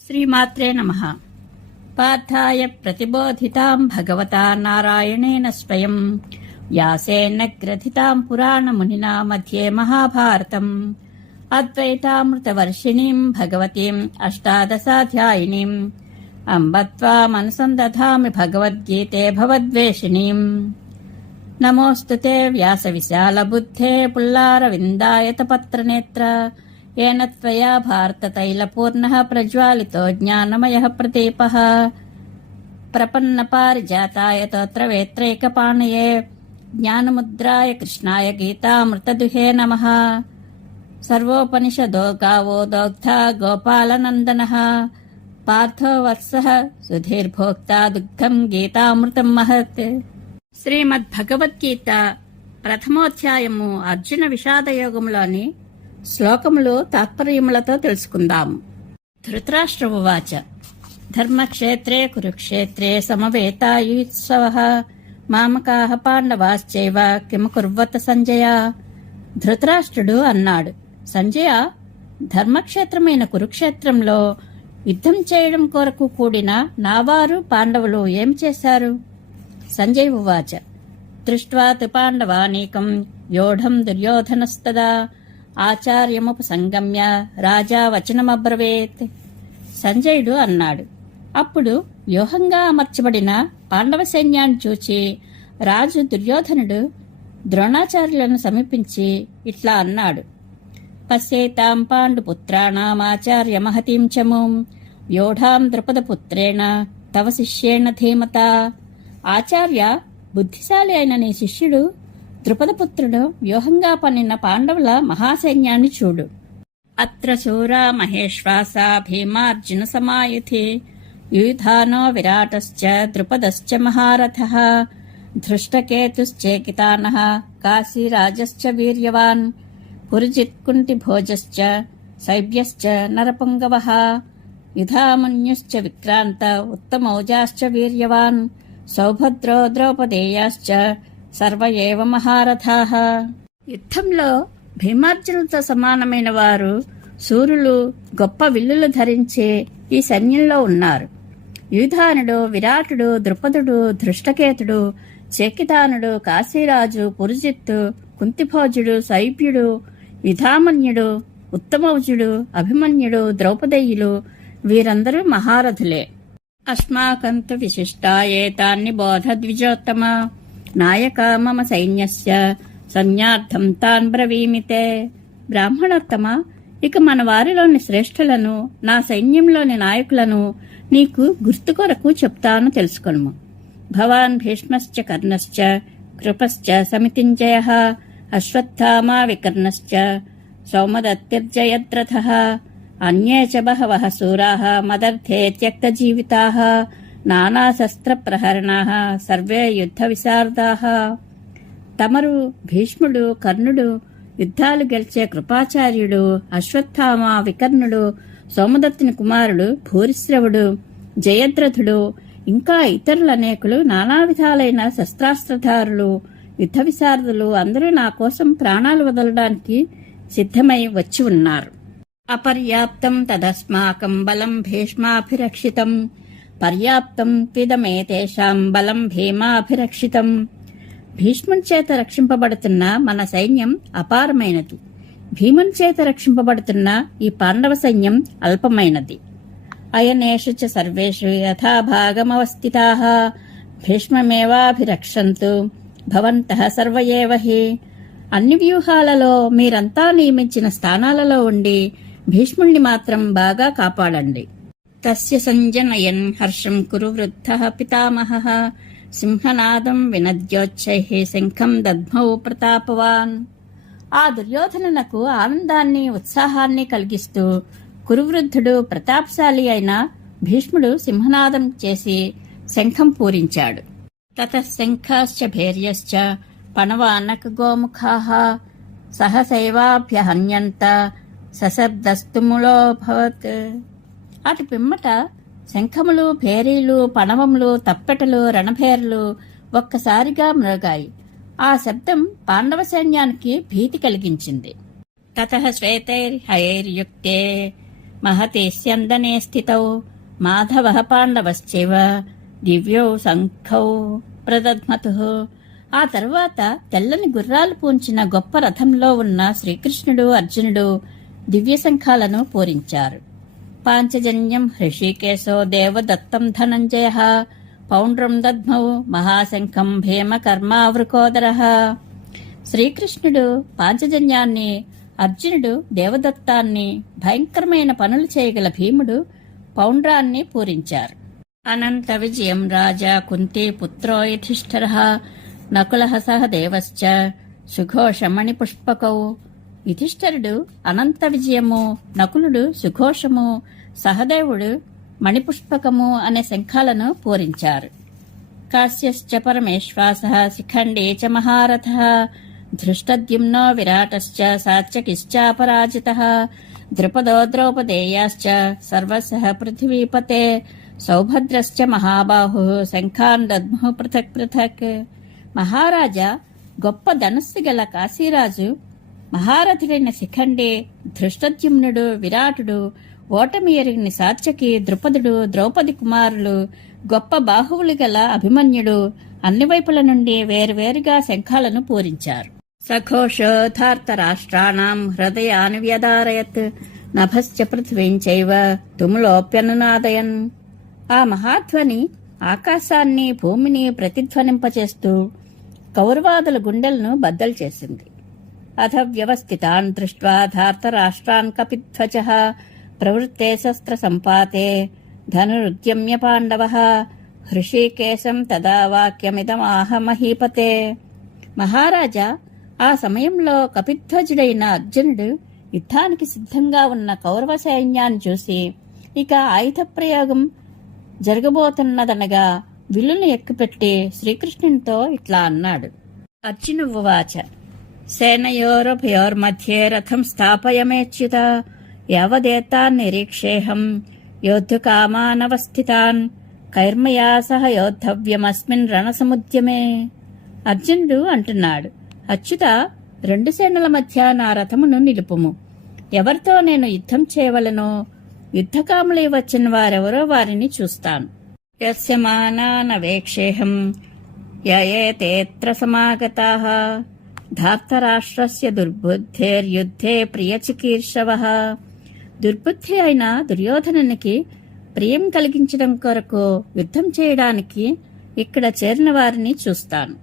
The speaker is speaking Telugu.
శ్రీమాత్రే నమః. పార్థాయ ప్రతిబోధితాం భగవతా నారాయణేన స్వయం వ్యాసేన గ్రథితాం పురాణమునినా మధ్యే మహాభారతం అద్వైతామృతవర్షిణీం భగవతీం అష్టాదశాధ్యాయినీం అంబ త్వామనుసందధామి భగవద్గీతే భవద్వేషిణీం. నమోస్తుతే వ్యాసవిశాలబుద్ధే పుల్లారవిందాయతపత్రనేత్ర येन त्वया भारततैलपूर्णः प्रज्वालितो ज्ञानमयः प्रदीपः प्रपन्नपारिजाताय तोत्रवेत्रैकपाणये ज्ञानमुद्राय कृष्णाय गीतामृतदुहे नमः. सर्वोपनिषदो गावो दोग्धा गोपालनन्दनः पार्थो वत्सः सुधीर्भोक्ता दुग्धं गीतामृतं महत्. శ్రీమద్భగవద్గీత ప్రథమోధ్యాయము అర్జున విషాదయోగంలోని శ్లోకములు తాత్పర్యములతో తెలుసుకుందాము. ధృతరాష్ట్ర ఉవాచ ధర్మక్షేత్రే కురుక్షేత్రే సమవేతాయుత్సవః మామకాః పాండవాశ్చైవ కిమ కుర్వత సంజయ. ధృతరాష్ట్రుడు అన్నాడు, సంజయ, ధర్మక్షేత్రమైన కురుక్షేత్రంలో యుద్ధం చేయడం కొరకు కూడిన నావారు పాండవులు ఏం చేశారు? సంజయ్ ఉవాచ దృష్ట్వా తు పాండవానీకం వ్యూఢం దుర్యోధనస్తదా ఆచార్యముపసంగమ్య రాజా వచనమబ్రవేత్. సంజయుడు అన్నాడు, అప్పుడు వ్యూహంగా అమర్చబడిన పాండవ సైన్యాన్ని చూచి రాజు దుర్యోధనుడు ద్రోణాచార్యులను సమీపించి ఇట్లా అన్నాడు, పశ్యేతాం పాండుపుత్రాణామాచార్య మహతీం చమూం వ్యూఢాం ద్రుపదపుత్రేణ తవ శిష్యేణ ధీమత. ఆచార్య, బుద్ధిశాలి అయిన నీ శిష్యుడు ద్రుపదపుత్రుడు వ్యూహంగా పన్నిన పాండవుల మహాసైన్యాన్ని చూడు. అత్ర శూరా మహేశ్వాసా భీమార్జున సమాయుధి యూధానో విరాటశ్చ ద్రుపదశ్చ మహారథః ధృష్టకేతుశ్చేకితానః కాశీరాజశ్చ వీర్యవాన్ పురుజిత్కుంటిభోజశ్చ శైబ్యశ్చ నరపుంగవః యుధామన్యుశ్చ విక్రాంత ఉత్తమౌజాశ్చ వీర్యవాన్ సౌభద్రో ద్రౌపదేయాశ్చ సర్వ ఏవ మహారథాః. యుద్ధంలో భీమార్జునులతో సమానమైన వారు శూరులు గొప్ప విల్లులు ధరించి ఈ సైన్యంలో ఉన్నారు. యూధానుడు, విరాటుడు, ద్రుపదుడు, ధృష్టకేతుడు, చేకితానుడు, కాశీరాజు, పురుజిత్తు, కుంతిభోజుడు, శైబ్యుడు, యుధామన్యుడు, ఉత్తమౌజుడు, అభిమన్యుడు, ద్రౌపదేయులు వీరందరూ మహారథులే. అస్మాకంతు విశిష్టాయేతాన్ని బోధ ద్విజోత్తమ నాయక మమ సైన్యస్య సంజ్ఞార్థం తాన్ బ్రవీమితే. బ్రాహ్మణోత్తమ, ఇక మన వారిలోని శ్రేష్ఠులను, నా సైన్యంలోని నాయకులను నీకు గుర్తు కొరకు చెప్తాను, తెలుసుకొనుము. భవాన్ భీష్మశ్చ కర్ణశ్చ కృపశ్చ సమితింజయః అశ్వత్థామా వికర్ణశ్చ సౌమదత్తిర్జయద్రథః అన్యే చ బహవః శూరాः మదర్థే త్యక్తజీవితాः నానాశస్త్రప్రహరణాః సర్వే యుద్ధ విశారదాః. తమరు, భీష్ముడు, కర్ణుడు, యుద్ధాలు గెలిచే కృపాచార్యుడు, అశ్వత్థామ, వికర్ణుడు, సోమదత్తుని కుమారుడు భూరిశ్రవుడు, జయద్రథుడు, ఇంకా ఇతరులు అనేకులు నానా విధాలైన శస్త్రాస్త్రధారులు, యుద్ధ విశారదులు అందరూ నా కోసం ప్రాణాలు వదలడానికి సిద్ధమై వచ్చి ఉన్నారు. అపర్యాప్తం తదస్మాకం బలం భీష్మాభిరక్షితం పర్యాప్తం త్విదమేతేషాం బలం భీమాభిరక్షితం. భీష్ముని చేత రక్షింపబడుతున్న మన సైన్యం అపారమైనది, భీముని చేత రక్షింపబడుతున్న ఈ పాండవ సైన్యం అల్పమైనది. అయనేషు చ సర్వేషు యథాభాగమవస్థితాః భీష్మమేవాభిరక్షంతు భవంతః సర్వ ఏవ హి. అన్ని వ్యూహాలలో మీరంతా నియమించిన స్థానాలలో ఉండి భీష్ముణ్ణి మాత్రం బాగా కాపాడండి. తస్య సంజనయన్ హర్షం కురు వృద్ధః పితామహః సింహనాదం వినద్యోచ్చైః శంఖం దద్మౌ ప్రతాపవాన్. ఆ దుర్యోధనునకు ఆనందాన్ని, ఉత్సాహాన్ని కలిగిస్తూ కురువృద్ధుడు, ప్రతాపశాలి అయిన భీష్ముడు సింహనాదం చేసి శంఖం పూరించాడు. తతః శంఖాశ్చ భేర్యశ్చ పణవానక గోముఖాః సహసైవాభ్యహన్యంత సశబ్దస్తుములోభవత్. అటు పిమ్మట శంఖములు, భేరీలు, పణవములు, తప్పెటలు, రణభేరులు ఒక్కసారిగా మ్రోగాయి. ఆ శబ్దం పాండవ సైన్యానికి భీతి కలిగించింది. తతః శ్వేతైర్హయైర్యుక్తే మహతే స్యందనే స్థితౌ మాధవః పాండవశ్చైవ దివ్యౌ శంఖౌ ప్రదధ్మతుః. ఆ తరువాత తెల్లని గుర్రాలు పూంచిన గొప్ప రథంలో ఉన్న శ్రీకృష్ణుడు అర్జునుడు దివ్య శంఖాలను పూరించారు. పాంచజన్యం హృషీకేశో దేవదత్తం ధనంజయః పౌండ్రం దద్మౌ మహాశంఖం భీమకర్మావృకోదరః. శ్రీకృష్ణుడు పాంచజన్యాన్ని, అర్జునుడు దేవదత్తాన్ని, భయంకరమైన పనులు చేయగల భీముడు పౌండ్రాన్ని పూరించారు. అనంత విజయం రాజా కుంతీ పుత్రో యుధిష్ఠిరః నకులః సహదేవశ్చ సుఘోషమణి పుష్పకౌ. యుధిష్ఠిరుడు అనంత విజయము, నకులుడు సుఘోషము, సహదేవుడు మణిపుష్పకము అనే శంఖాలను పూరించారు. కాశ్యశ్చ పరమేశ్వాసః శిఖండీ చ మహారథః ధృష్టద్యుమ్నో విరాటశ్చ సాత్యకిశ్చాపరాజితః ద్రుపదో ద్రౌపదేయాశ్చ సర్వశః పృథివీపతే సౌభద్రశ్చ మహాబాహుః శంఖాన్ దద్ముః పృథక్ పృథక్. మహారాజా గొప్ప ధనుస్సు గల కాశీరాజు, మహారథుడైన శిఖండి, ధృష్టద్యుమ్నుడు, విరాటుడు, ఓటమి ఎరిగిన సాత్యకి, ద్రుపదుడు, ద్రౌపది కుమారులు, గొప్ప బాహువులు గల అభిమన్యుడు అన్ని వైపుల నుండి వేరువేరుగా శంఖాలను పూరించారు. సఘోషోధార్త రాష్ట్రాణం హృదయాన్ని వ్యదారయత్ నభశ్చ పృథ్వీంచైవ తుములోప్యనునాదయన్. ఆ మహాధ్వని ఆకాశాన్ని, భూమిని ప్రతిధ్వనింపచేస్తూ కౌరవాదుల గుండెలను బద్దలు చేసింది. అథ వ్యవస్థితాన్ దృష్ట్వా ధార్తరాష్ట్రాన్ కపిధ్వజః ప్రవృత్తే శస్త్ర సంపాతే ధనురుద్యమ్య పాండవః హృషీకేశం తదా వాక్యమిదమాహ మహీపతే. మహారాజా ఆ సమయంలో కపిధ్వజుడైన అర్జునుడు యుద్ధానికి సిద్ధంగా ఉన్న కౌరవ సైన్యాన్ని చూసి ఇక ఆయుధ ప్రయోగం జరగబోతున్నదనగా విల్లును ఎక్కుపెట్టి శ్రీకృష్ణునితో ఇట్లా అన్నాడు. అర్జున ఉవాచ సేనయోరుభయోర్మధ్యే రథం స్థాపయమేచ్యుత యావదేతాన్ నిరీక్షేహం యోద్ధుకామానవస్థితాన్ కైర్మయా సహ యోద్ధవ్యమస్మిన్ రణసముద్యమే. అర్జునుడు అంటున్నాడు, అచ్యుత, రెండు సేనల మధ్య నా రథమును నిలుపుము. ఎవరితో నేను యుద్ధం చేయవలనో, యుద్ధకాములై వచ్చిన వారెవరో వారిని చూస్తాను. యస్యమానానవేక్షేహం యయేతేత్ర సమాగతాః ధార్తరాష్ట్రస్య దుర్బుద్ధేర్యుద్ధే ప్రియచికీర్షవః. దుర్బుద్ధి అయిన దుర్యోధనునికి ప్రియం కలిగించడం కొరకు యుద్ధం చేయడానికి ఇక్కడ చేరిన వారిని చూస్తాను.